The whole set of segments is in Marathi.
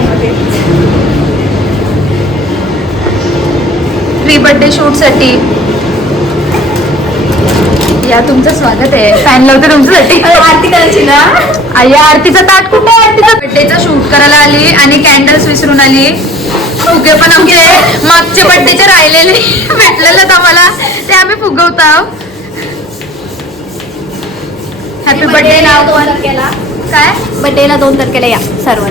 मध्ये प्री बर्थडे शूट साठी या तुमचं स्वागत आहे. फॅन लावते तुमच्यासाठी. आरती करायची ना. या आरतीचा ताट कुठे आहे? आरतीचा बर्थडेचा शूट करायला आली आणि कॅन्डल्स विसरून आली. फुगे पण आमचे मागचे बर्थडेचे राहिलेले भेटलेलं आम्हाला ते आम्ही फुगवत आहोत. Happy birthday. 2 तारखेला. काय बर्थडेला 2 तारखेला या सर्व.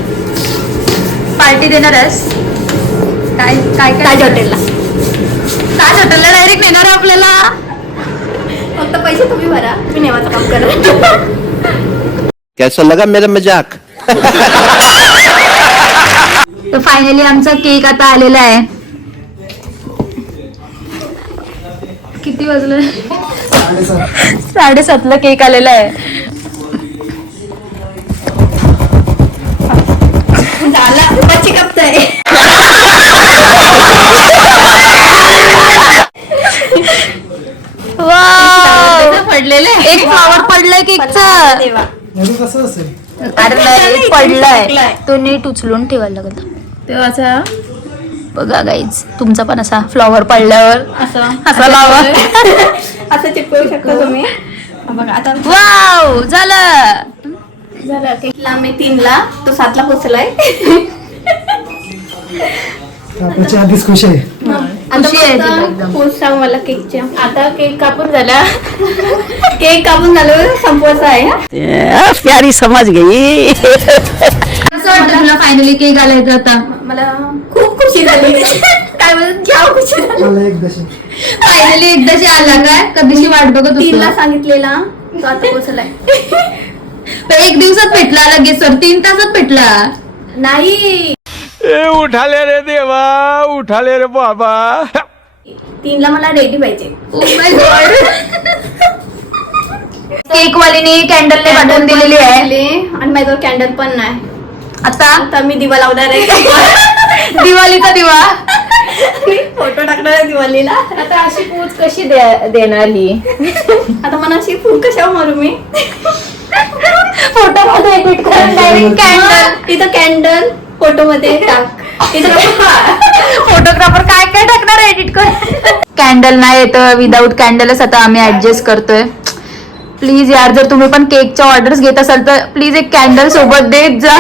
पार्टी देणारच. काय काय ताज हॉटेलला. ताज हॉटेलला डायरेक्ट नेणार आपल्याला. फक्त पैसे तुम्ही भरा, मी नेवाचं काम करा. कैसा लगा मेरा मजाक? तर फायनली आमचा केक आता आलेला आहे. किती वाजलं? 7:30ला केक आलेला आहे. झाला बच्ची कापताय. पडलेले एक फ्लॉवर पडलाय केकचा. देवा. अरे नाही पडलाय तो नीट उचलून ठेवायला लागला तेव्हाचा बघा गाईज. तुमचा पण असा फ्लॉवर पडल्यावर असा लावा. असं चिपकवू शकता तुम्ही. बघा आता वाव झालं. केकला मी 3ला, तो 7ला पोहोचलाय. त्याची आधीच खुश आहे. खुशी आहे तिला एकदम. पोच सांग मला केकच्या. आता केक कापून झाला. केक कापून झाल्यावर संपवायचा आहे. प्यारी समझ गई. कसं वाटतं तुला फायनली केक आलाय आता? मला खूप खुशी झाली. काय म्हणत घ्या खुशी झाली. मला एक दशक फायनली एकदाशी आला काय? कधीशी वाट बघत 3ला होतो. सांगितलेला, तो आता पोहोचलाय. पण 1 दिवसात भेटला लगेच सर 3 तासात भेटला. नाही उठा ले रे देवा, उठा ले रे बाबा. 3ला मला रेडी पाहिजे. केक वालीने कॅन्डलने पाठवून दिलेली आहे. आणि माझ्याजवळ कॅन्डल पण नाही. आता आता मी दिवा लावणार आहे. दिवाळीचा दिवा. मी फोटो टाकणार आहे दिवाळीला. आता अशी पूज कशी देणार ही? आता मला अशी फुल कशावर मारू मी. फोटो मध्ये एडिट करून डायरेक्ट कॅन्डल. इथं कॅन्डल फोटो मध्ये टाक. फोटोग्राफर काय काय टाकणार एडिट कर. कॅन्डल नाही येत विदाऊट कॅन्डलच आता आम्ही ऍडजस्ट करतोय. प्लीज यार जर तुम्ही पण केकच्या ऑर्डर्स घेत असाल तर प्लीज एक कॅन्डल सोबत देत जा.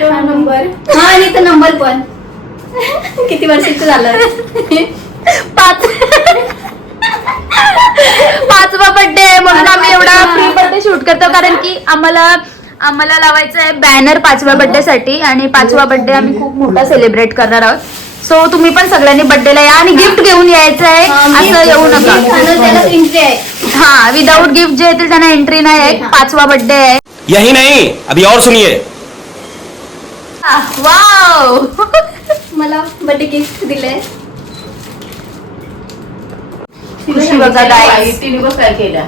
हा नंबर. हा आणि इथं नंबर पण. किती वर्षाचं झालं? 5वा बर्थडे आहे म्हणून आम्ही एवढा प्री बर्थडे शूट करतो कारण की आम्हाला लावायचं आहे बॅनर 5व्या बर्थडे साठी आणि 5वा बर्थडे आम्ही खूप मोठा सेलिब्रेट करणार आहोत. सो तुम्ही पण सगळ्यांनी बर्थडेला या आणि गिफ्ट घेऊन यायचं आहे. असं येऊ नका. त्याला एंट्री आहे. हा विदाऊट गिफ्ट जे येतील त्यांना एंट्री नाही आहे. 5वा बर्थडे आहे. यही नहीं, अभी और सुनिए. वाव. मला बर्थडे गिफ्ट दिलंय. खुशी बघा guys. काय केलं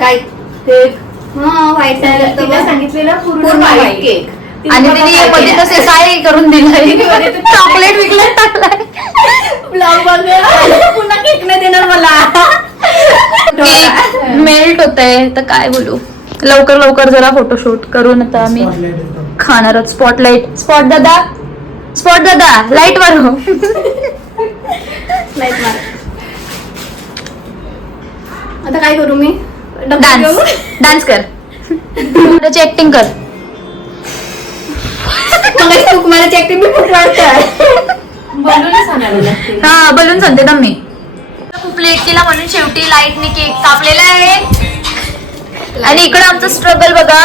काय केक हा व्हाईट तिला सांगितलेलं पूर्ण पूर्ण व्हाईट white. केक आणि तिने मध्ये तसे काय करून दिलंय चॉकलेट विकलेट टाकलाय. ब्लॉग बघ. पुन्हा केक नाही देणार मला. केक मेल्ट होत आहे तर काय बोलू. लवकर लवकर जरा फोटोशूट करून आता आम्ही खाणार आहोत. स्पॉटलाइट. स्पॉट दादा लाईट वर हो. लाईट मार. आता काय करू मी? डान्स कर. त्याची ऍक्टिंग कर. तू मला ऍक्टिंग मी खूप वाटतं. बनवूनच आणावं लागते. हा बलून सांगते ना मी. खूप लेट केला म्हणून शेवटी लाईटने केक कापलेला आहे. आणि इकडे आमचं स्ट्रगल बघा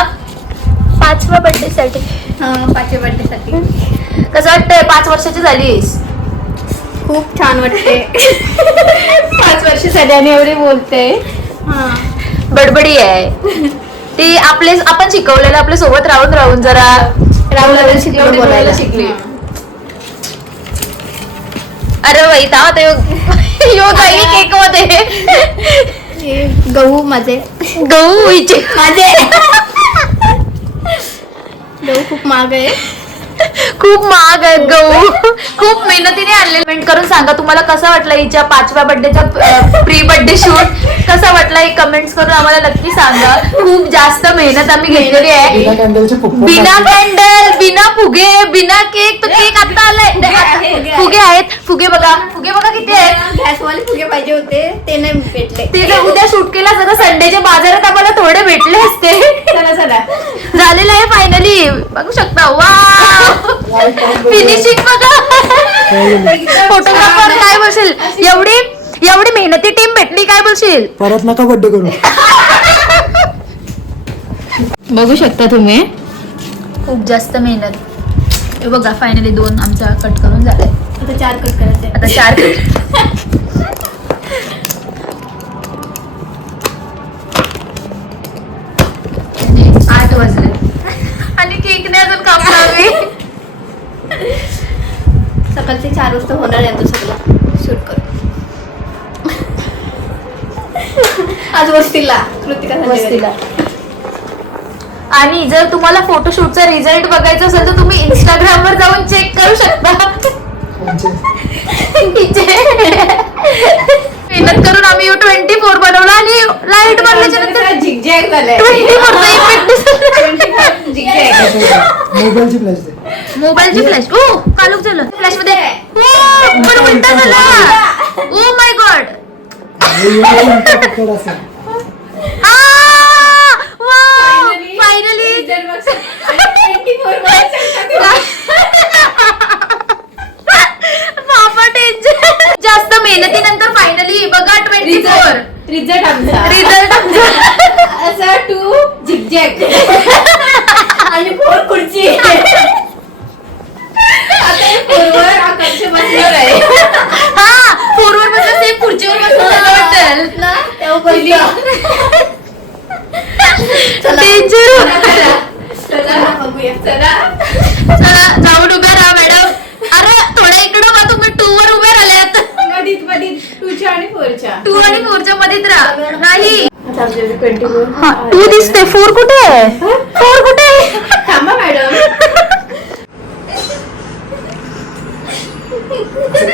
5व्या बर्थडे साठी. 5व्या बर्थडे साठी कसं वाटतंय 5 वर्षाची झालीस? खूप छान वाटते. 5 वर्ष झाली आणि एवढी बोलते. बडबडी आहे ती. आपण शिकवलेलं आपल्या सोबत राहून राहून जरा राहुल शिकलो बोलायला. शिकली. अरे बाई ता केक मध्ये गहू माझे. गहू हिचे माझे गहू खूप महाग आहे. खूप महाग आहेत गहू, खूप मेहनतीने आणले. कमेंट करून सांगा तुम्हाला कसा वाटला हिच्या 5व्या बर्थडेचा प्री बर्थडे शूट कसा वाटला हे कमेंट्स करून आम्हाला नक्की सांगा. खूप जास्त मेहनत आम्ही घेतलेली आहे. बिना कॅन्डलचे बिना कॅन्डल, बिना फुगे, बिना केक. तो केक आता आलाय. फुगे आहेत. फुगे बघा किती आहेत. गॅसवाले फुगे पाहिजे होते ते नाही भेटले. ते जर उद्या शूट केला असता तर संडेच्या बाजारात आम्हाला थोडे भेटले असते. चला झालेलं आहे फायनली. बघू शकता. वा फिनिशिंग बघा. फोटोग्राफर काय बोलशील. एवढी मेहनती टीम भेटली काय बोलशील. परत नका बर्थडे करू. बघू शकता तुम्ही. खूप जास्त मेहनत. हे बघा फायनली 2 आमचा कट करून झालाय. आता 4 कट करायचे. आता 4 कट. 8 वाजले आणि केक नाही अजून कापला आम्ही. सकाळचे 4 वाजता होणार आहे तो सगळं शूट करून. आज वस्तीला वस्तीला. आणि जर तुम्हाला फोटोशूटचा रिझल्ट बघायचा असेल तर तुम्ही इंस्टाग्राम वर जाऊन चेक करू शकता. मेहनत करून आम्ही 24 बनवला आणि लाईट मारल्याच्या नंतर झिगझॅग झालंय. 24चा इफेक्ट. मोबाईलची फ्लॅश दे. मोबाईलची फ्लॅश. ओ कालूक झालं फ्लॅश मध्ये. ओ पण उलटा झाला. Oh my God. फायनली बाबा टेन्शन. जास्त मेहनतीनंतर फायनली बघा 24 रिझल्ट आमचा. रिझल्ट असा 2 झिगझॅग आणि 4 खुर्ची. आता 4 वर आकाश बसणार आहे. हा 4 वर बसला सेम खुर्चीवर बसला वाटेल ना तेव्हा पहिली. चला बघूया. चला जाऊन उभ्या राहा मॅडम. अरे थोडा इकडं बघा तुम्ही 2 वर उभे राहिल्यात. मधीत 2च्या आणि 4च्या. 2 आणि 4च्या मध्येच राहा. नाही आता आमच्याकडे 24. 2 दिसते. 4 कुठे आहे. 4 कुठे आहे. थांबा मॅडम.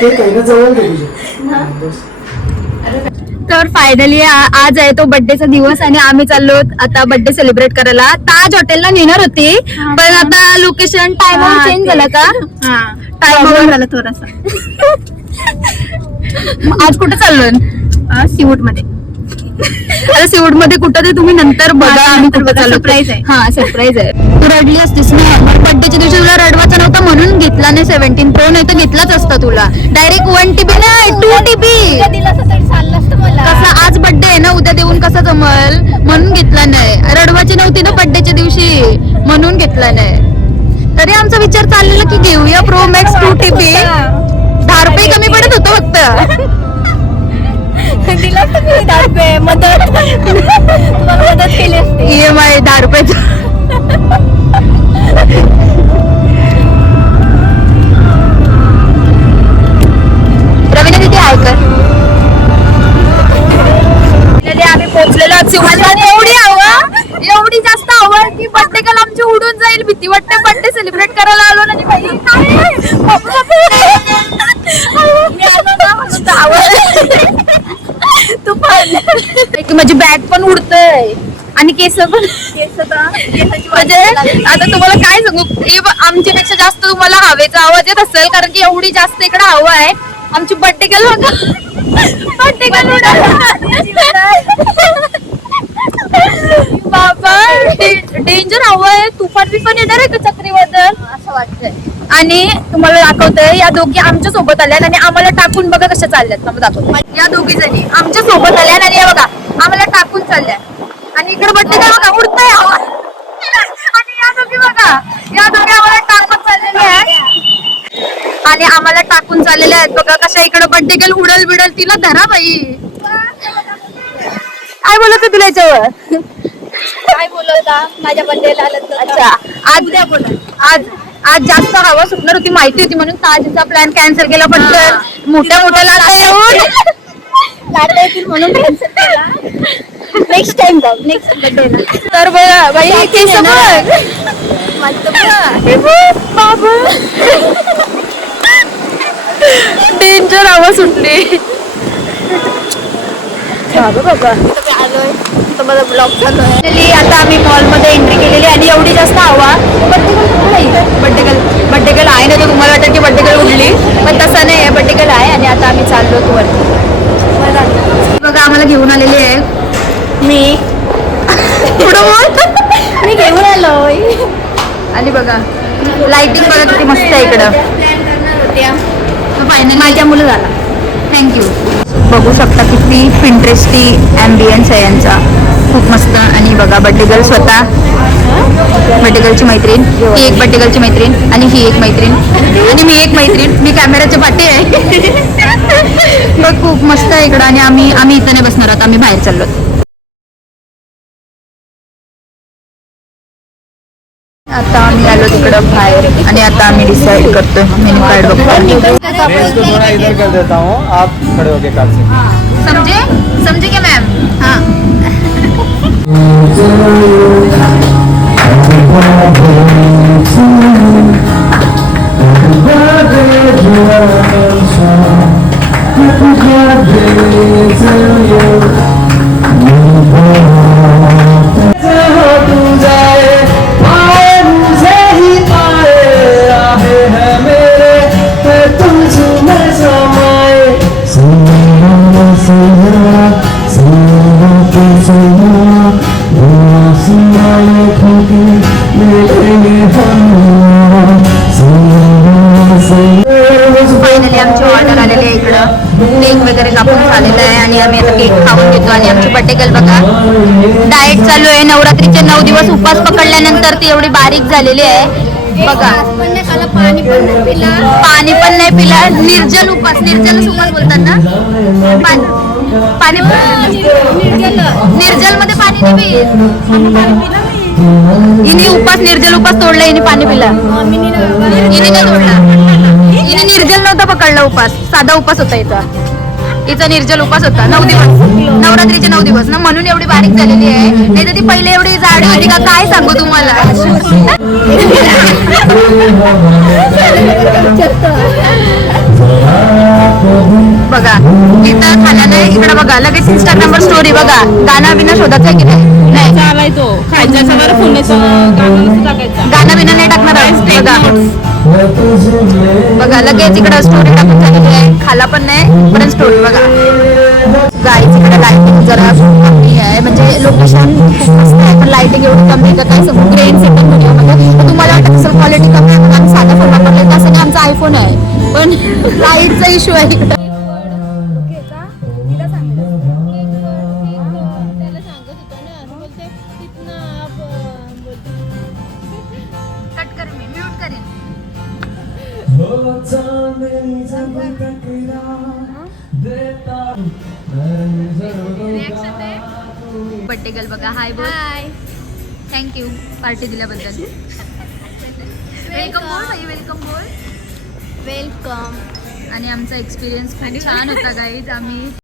ते काही जवळ घे तुझे. तर फायनली आज आहे तो बर्थडेचा दिवस आणि आम्ही चाललो आता बर्थडे सेलिब्रेट करायला. ताज हॉटेलला नेणार होती पण आता लोकेशन टाइम चेंज झाला का. टाइम झाला थोडासा. आज कुठे चाललोय. सीवूड मध्ये. आता सीवूड मध्ये कुठं ते तुम्ही नंतर बघा. आम्ही कुठं चाललो. सरप्राईज आहे. हा सरप्राईज आहे. तू रडली असतीस ना बर्थडेच्या दिवशी. तुला रडवायचा नव्हता म्हणून घेतला नाही 17 Pro. नाही तर घेतलाच असता तुला. डायरेक्ट 1 TB नाही 2 TB. दिला असं तरी चाललं असतं मला. कसा आज बर्थडे आहे ना उद्या देऊन कसा जमल म्हणून घेतला नाही. रडवायची नव्हती ना बर्थडेच्या दिवशी म्हणून घेतला नाही. तरी आमचा विचार चाललेला की घेऊया Pro Max 2 TB. 10 रुपये कमी पडत होतो फक्त. दिला असतं मी 10 रुपये मदत. तुम्हाला मदत केली असते. EMI 10 रुपयाचा. रवीना किती आहे कर. आम्ही पोहोचलेलो आणि एवढी जास्त हवा की बर्थडे काल आमची उडून जाईल. भीती वाटते. बर्थडे सेलिब्रेट करायला आलो ना. भाई तू माझी बॅग पण उडतय आणि केस पण. म्हणजे आता तुम्हाला काय सांगू आमच्यापेक्षा जास्त तुम्हाला हवेचा आवाज येत असेल कारण की एवढी जास्त इकडे हवा आहे. आमची बर्थडे केलं बघा. बर्थडे बाबा डेंजर हवा आहे. तुफान बिफान येणार आहे का चक्रीवादळ असं वाटतंय. आणि तुम्हाला दाखवतंय या दोघी आमच्या सोबत आल्यात आणि आम्हाला टाकून बघा कशा चालल्यात. मला दाखवतो. या दोघी जणी आमच्या सोबत आल्यात आणि या बघा आम्हाला टाकून चालल्या. आणि इकडे बर्थडे काय बघा उडतंय हवा. आणि या दोघी बघा आम्हाला टाकून चाललेल्या आहेत. आणि आम्हाला टाकून चाललेल्या आहेत बघा कशा. इकडे बर्थडे गर्ल उडल बिडल. तिला धरा बाई. काय बोलत तुला याच्यावर. काय बोलवता माझ्या बर्थडेला आलं तर. अच्छा आज उद्या बोला. आज जास्त हवा सुटणार होती माहिती होती म्हणून ताजचा प्लॅन कॅन्सल केला. पण मोठ्या लाटा येतील म्हणून कॅन्सल केला. नेक्स्ट टाइम जाऊ. नेक्स्ट बर्थडेला. तर बघा बाई केस बघ. डेंजर आवाज सुटली. आता आम्ही मॉलमध्ये एंट्री केलेली आणि एवढी जास्त हवा. बड्डे गर्ल आहे ना, तर तुम्हाला वाटतं की बड्डे गर्ल उडली, पण तसं नाही आहे. बड्डे गर्ल आहे आणि आता आम्ही चाललो वरती. बघा आम्हाला घेऊन आलेली आहे. मी मी घेऊन आलोय. आणि बघा लाइटिंग बघा किती मस्त आहे इकडं. प्लॅन करणार होत्या, फायनली माझ्या मुलं झाला. थँक्यू. बघू शकता किती पिंटरेस्टी ॲम्बियन्स आहे यांचा, खूप मस्त. आणि बघा बड्डे गर्ल स्वतः, बड्डे गर्लची मैत्रीण, ही एक बड्डे गर्लची मैत्रीण आणि ही एक मैत्रीण आणि मी एक मैत्रीण. मी कॅमेराच्या पाठी आहे. बघ खूप मस्त आहे इकडं. आणि आम्ही इथं नाही बसणार आहोत, आम्ही बाहेर चाललो. आता आम्ही आलो तिकडं बाहेर आणि आता आम्ही डिसाईड करतोय मेन्यू कार्ड बघतो. मैं इसको थोड़ा इधर कर देता हूँ, आप खड़े होके काट सकते समझे क्या मैम? हाँ. फायनली आमची ऑर्डर आलेली आहे. इकडं केक वगैरे कापून झालेला आहे आणि आम्ही आता केक खाऊन घेतो. आणि आमची बड्डे गर्ल बघा डाएट चालू आहे. नवरात्रीचे 9 दिवस उपवास पकडल्यानंतर ती एवढी बारीक झालेली आहे बघा. पाणी पण नाही पिला. पाणी पण नाही पिला. निर्जल उपवास बोलतात ना. पाणी निर्जल मध्ये पाणी नाही पित. हिने उपास निर्जल उपास तोडला. हिने पाणी पिला. हिने नाही तोडला. हिने निर्जल नव्हता पकडला उपास, साधा उपास होता हिचा. हिचा निर्जल उपास होता 9 दिवस, नवरात्रीचे 9 दिवस ना, म्हणून एवढी बारीक झालेली आहे. नाही तर ती पहिले एवढी जाडी होती का काय सांगू तुम्हाला. बघा इथं खाल्लं नाही. इकडे बघा लगेच इंस्टाग्रामवर स्टोरी बघा. गाणं बिना शोधायचं आहे की नाही? गाणं बिना नाही टाकणार आहे. बघा लगेच इकडे स्टोरी टाकून झालेली आहे. खाला पण नाही पण स्टोरी बघा. गाईच इकडे लाइटिंग जरा कमी आहे, म्हणजे लोकेशन खूप मस्त आहे पण लाइटिंग एवढी कमी आहे का काय सांगू. ग्रेन सेटिंग व्हिडिओमध्ये तुम्हाला वाटतं असेल क्वालिटी कमी आहे म्हणून आम्ही साधा फोन वापरले, तसं नाही आमचा आयफोन आहे पण लाईटचा इश्यू आहे इकडे. कट कर, मी म्यूट करेन. बड्डे गर्ल बघा. हाय बोल. थँक्यू पार्टी दिल्याबद्दल. वेलकम बोल भाई, वेलकम बोल. वेलकम. आणि आमचा एक्सपिरियन्स खूप छान होता गाईज. आम्ही